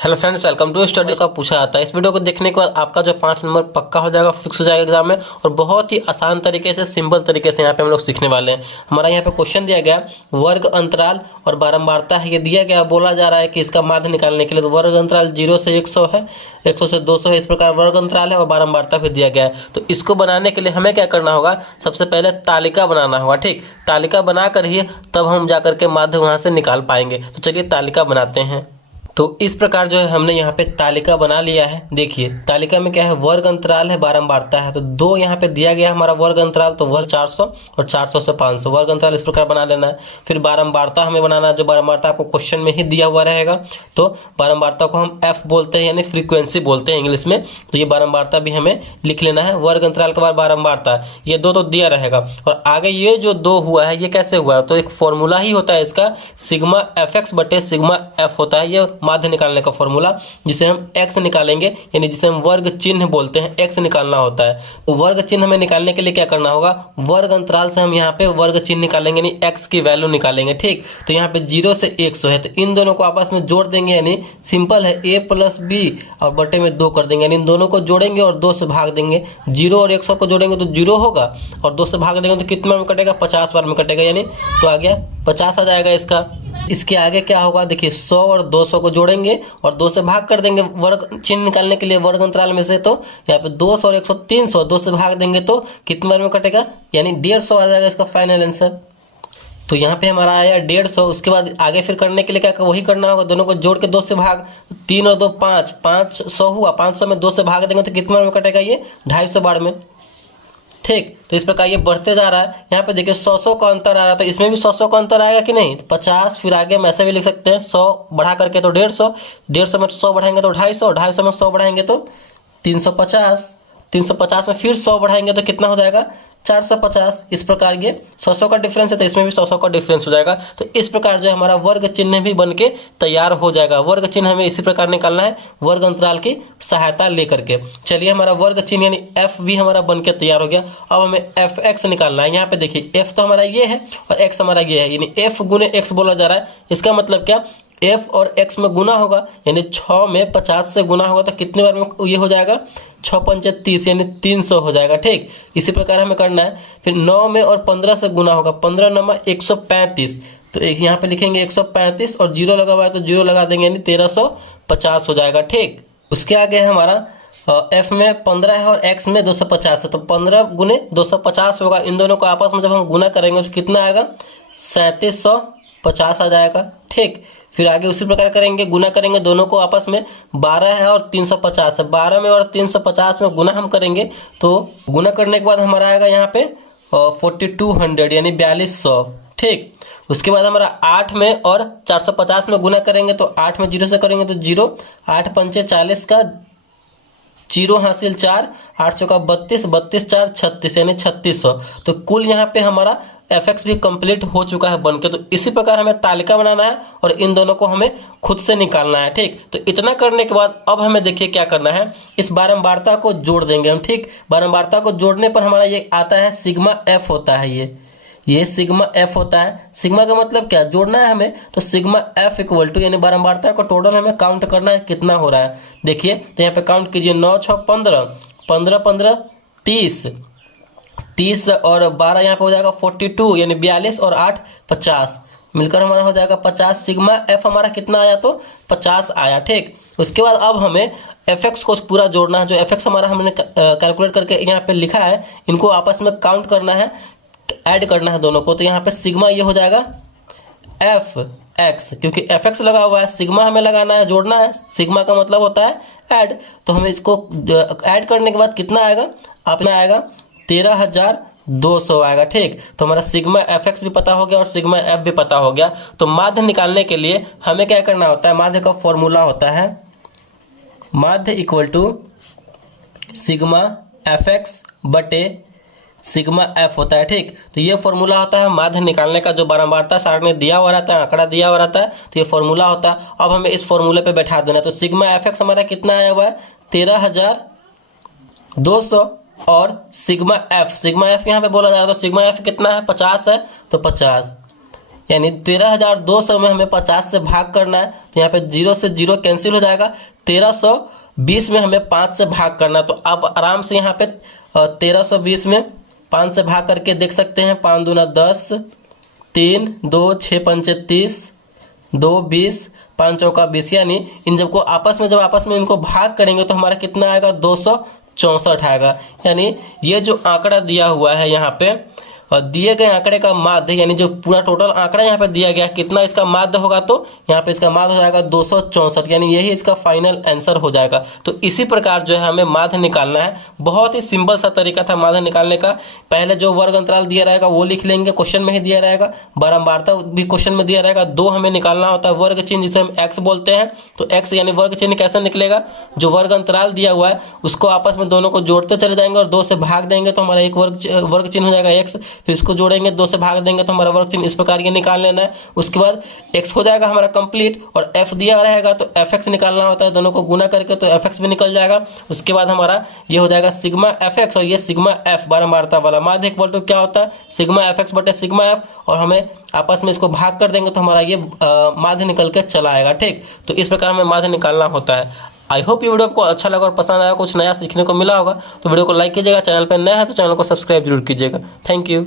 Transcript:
Hello friends, welcome to study का पूछा जाता है। इस वीडियो को देखने के बाद आपका जो 5 नंबर पक्का हो जाएगा, फिक्स हो जाएगा एग्जाम में। और बहुत ही आसान तरीके से, सिंपल तरीके से यहाँ पे हम लोग सीखने वाले हैं। हमारा यहाँ पे क्वेश्चन दिया गया वर्ग अंतराल और बारंबारता है। ये दिया गया, बोला जा रहा है कि इसका माध्य निकालने के लिए। तो वर्ग अंतराल 0 से 100 है, 100 से 200 है, इस प्रकार वर्ग अंतराल है और बारंबारता भी दिया गया है। तो इसको बनाने के लिए हमें क्या करना होगा, सबसे पहले तालिका बनाना होगा। ठीक, तालिका बना कर ही तब हम जाकर के माध्य वहाँ से निकाल पाएंगे। तो चलिए तालिका बनाते हैं। तो इस प्रकार जो है हमने यहाँ पे तालिका बना लिया है। देखिए तालिका में क्या है, वर्ग अंतराल है, बारंबारता है। तो दो यहाँ पे दिया गया हमारा वर्ग अंतराल, तो वर्ग 400 और 400 से 500 वर्ग अंतराल इस प्रकार बना लेना है। फिर बारंबारता हमें बनाना है, जो बारंबारता आपको क्वेश्चन में ही दिया हुआ रहेगा। तो बारंबारता को हम एफ बोलते हैं, यानी फ्रीक्वेंसी बोलते हैं इंग्लिश में। तो ये बारंबारता भी हमें लिख लेना है। वर्ग अंतराल के बाद बारंबारता, ये दो तो दिया रहेगा। और आगे ये जो दो हुआ है, ये कैसे हुआ है, तो एक फॉर्मूला ही होता है इसका, सिग्मा एफ एक्स बटे सिग्मा एफ होता है। ये माध्य निकालने का फॉर्मूला, जिसे हम x निकालेंगे, यानी जिसे हम वर्ग चिन्ह बोलते हैं, x निकालना होता है। तो वर्ग चिन्ह हमें निकालने के लिए क्या करना होगा, वर्ग अंतराल से हम यहाँ पे वर्ग चिन्ह निकालेंगे, यानी x की वैल्यू निकालेंगे। ठीक, तो यहाँ पे 0 से 100 है, तो इन दोनों को आपस में जोड़ देंगे, यानी सिंपल है a प्लस b और बटे में 2 कर देंगे, यानी इन दोनों को जोड़ेंगे और 2 से भाग देंगे। 0 और 100 को जोड़ेंगे तो 0 होगा, और 2 से भाग देंगे तो कितने बार में कटेगा, 50 बार में कटेगा, यानी तो आ गया 50 आ जाएगा इसका। इसके आगे क्या होगा, देखिए 100 और 200 को जोड़ेंगे और 2 से भाग कर देंगे वर्ग चिन्ह निकालने के लिए वर्ग अंतराल में से। तो यहाँ पे 200 और 100 300, 2 से भाग देंगे तो कितने बार में कटेगा, यानी 150 आ जाएगा इसका फाइनल आंसर। तो यहाँ पे हमारा आया 150। उसके बाद आगे फिर करने के लिए क्या वही करना होगा, दोनों को जोड़ के 2 से भाग, 3 और 2 5, 500 हुआ, 500 में 2 से भाग देंगे तो कितने बार में कटेगा, ये 250 बार में। ठीक, तो इस प्रकार ये बढ़ते जा रहा है। यहाँ पे देखिए 100 का अंतर आ रहा है, तो इसमें भी 100 का अंतर आएगा कि नहीं, 50। फिर आगे हम ऐसे भी लिख सकते हैं, 100 बढ़ा करके तो 150, 150 में 100 बढ़ाएंगे तो 250, 250 में 100 बढ़ाएंगे तो 350, 350 में फिर 100 बढ़ाएंगे तो कितना हो जाएगा, 450। इस प्रकार ये 100 का डिफरेंस है, तो इसमें भी 100 का डिफरेंस हो जाएगा। तो इस प्रकार जो है हमारा वर्ग चिन्ह भी बन के तैयार हो जाएगा। वर्ग चिन्ह हमें इसी प्रकार निकालना है, वर्ग अंतराल की सहायता लेकर के। चलिए हमारा वर्ग चिन्ह यानी एफ भी हमारा बन के तैयार हो गया। अब हमें एफ एक्स निकालना है। यहाँ पे देखिए एफ तो हमारा ये है और एक्स हमारा ये है, यानी एफ गुने एक्स बोला जा रहा है। इसका मतलब क्या, f और x में गुना होगा, यानी 6 में 50 से गुना होगा तो कितने बार में ये हो जाएगा, 6 पंचे 30, यानी 300 हो जाएगा। ठीक, इसी प्रकार हमें करना है। फिर 9 में और 15 से गुना होगा, 15 9 में 135, तो एक यहाँ पे लिखेंगे 135 और 0 लगा हुआ है तो 0 लगा देंगे, यानी 1350 हो जाएगा। ठीक, उसके आगे हमारा f में 15 है और x में 250 है, तो 15 गुने 250 होगा। इन दोनों को आपस में जब हम गुना करेंगे तो कितना आएगा, 3750 आ जाएगा। ठीक, फिर आगे उसी प्रकार करेंगे, गुना करेंगे दोनों को आपस में। 12 है और 350 है, 12 में और 350 में गुना हम करेंगे, तो गुना करने के बाद हमारा आएगा यहाँ पे 4200, यानी 4200। ठीक, उसके बाद हमारा 8 में और 450 में गुना करेंगे, तो 8 में 0 से करेंगे तो 0, 8 पंचे 40 का 0 हासिल 4, 800 का 32, 32 4 36, यानी 3600। तो कुल यहाँ पे हमारा एफ एक्स भी कंप्लीट हो चुका है बनके। तो इसी प्रकार हमें तालिका बनाना है और इन दोनों को हमें खुद से निकालना है। ठीक, तो इतना करने के बाद अब हमें देखिए क्या करना है, इस बारंबारता को जोड़ देंगे हम। ठीक, बारंबारता को जोड़ने पर हमारा ये आता है सिग्मा एफ होता है, ये सिग्मा एफ होता है। सिग्मा का मतलब क्या, जोड़ना है हमें, तो सिग्मा एफ इक्वल टू, यानी बारंबारता को टोटल हमें काउंट करना है कितना हो रहा है। देखिए तो यहाँ पे काउंट कीजिए, 9 6 15, 15 15 30, 30 और 12 यहाँ पे हो जाएगा 42, यानी 42 और 8 50, मिलकर हमारा हो जाएगा 50। सिग्मा एफ हमारा कितना आया, तो 50 आया। ठीक, उसके बाद अब हमें एफ एक्स को पूरा जोड़ना है। जो एफ एक्स हमारा हमने कैलकुलेट करके यहाँ पे लिखा है, इनको आपस में काउंट करना है, ऐड करना है दोनों को। तो यहाँ पे सिग्मा ये हो जाएगा एफ एक्स, क्योंकि एफ एक्स लगा हुआ है, सिग्मा हमें लगाना है, जोड़ना है। सिग्मा का मतलब होता है ऐड, तो हमें इसको ऐड करने के बाद कितना आएगा, अपना आएगा 13200 आएगा। ठीक, तो हमारा सिग्मा एफ एक्स भी पता हो गया और सिग्मा एफ भी पता हो गया। तो माध्य निकालने के लिए हमें क्या करना होता है, माध्य का फॉर्मूला होता है, माध्य equal to sigma F X बटे सिग्मा एफ होता है। ठीक, तो ये फॉर्मूला होता है माध्य निकालने का, जो बारंबारता सारणी दिया हुआ रहता है, आंकड़ा दिया हुआ रहता है, तो ये फॉर्मूला होता है। अब हमें इस फॉर्मूले पे बैठा देना है। तो सिग्मा एफ एक्स हमारा कितना आया हुआ है, 13200, और सिग्मा एफ यहाँ पे बोला जा रहा है, तो सिग्मा एफ कितना है, 50 है, तो 50, यानी 13,200 में हमें 50 से भाग करना है, तो यहाँ पे 0 से 0 कैंसिल हो जाएगा। 1320 में हमें 5 से भाग करना है, तो आप आराम से यहाँ पे 1320 में 5 से भाग करके देख सकते हैं। 5 दूना 10, 3 2 6 पंचे 30, 2 20, 5 चौका 20, यानी इन जब आपस में इनको भाग करेंगे तो हमारा कितना आएगा, 264 आएगा। यानी ये जो आंकड़ा दिया हुआ है यहाँ पे, और दिए गए आंकड़े का माध्य, यानी जो पूरा टोटल आंकड़ा यहाँ पे दिया गया कितना इसका माध्य होगा, तो यहाँ पे इसका माध्य हो जाएगा 264, यानी यही इसका फाइनल आंसर हो जाएगा। तो इसी प्रकार जो है हमें माध्य निकालना है। बहुत ही सिंपल सा तरीका था माध्य निकालने का। पहले जो वर्ग अंतराल दिया रहेगा वो लिख लेंगे, क्वेश्चन में ही दिया रहेगा। बारंबारता भी क्वेश्चन में दिया रहेगा। 2 हमें निकालना होता है वर्ग चिन्ह, जिसे हम एक्स बोलते हैं। तो एक्स यानी वर्ग चिन्ह कैसे निकलेगा, जो वर्ग अंतराल दिया हुआ है उसको आपस में दोनों को जोड़ते चले जाएंगे और 2 से भाग देंगे तो हमारा एक वर्ग चिन्ह हो जाएगा एक्स। फिर इसको जोड़ेंगे, 2 से भाग देंगे तो हमारा वर्ग चिन्ह, इस प्रकार ये निकाल लेना है। उसके बाद x हो जाएगा हमारा कंप्लीट, और f दिया रहेगा तो fx निकालना होता है, दोनों को गुना करके तो fx भी निकल जाएगा। उसके बाद हमारा ये हो जाएगा सिग्मा fx, और ये सिग्मा f बारंबारता वाला माध्य इक्वल टू क्या होता है, सिग्मा fx बटे सिग्मा f, और हमें आपस में इसको भाग कर देंगे तो हमारा ये माध्य निकल के चला आएगा। ठीक, तो इस प्रकार हमें माध्य निकालना होता है। आई होप ये वीडियो आपको अच्छा लगा और पसंद आया, कुछ नया सीखने को मिला होगा। तो वीडियो को लाइक कीजिएगा, चैनल पर नया है तो चैनल को सब्सक्राइब जरूर कीजिएगा। Thank you.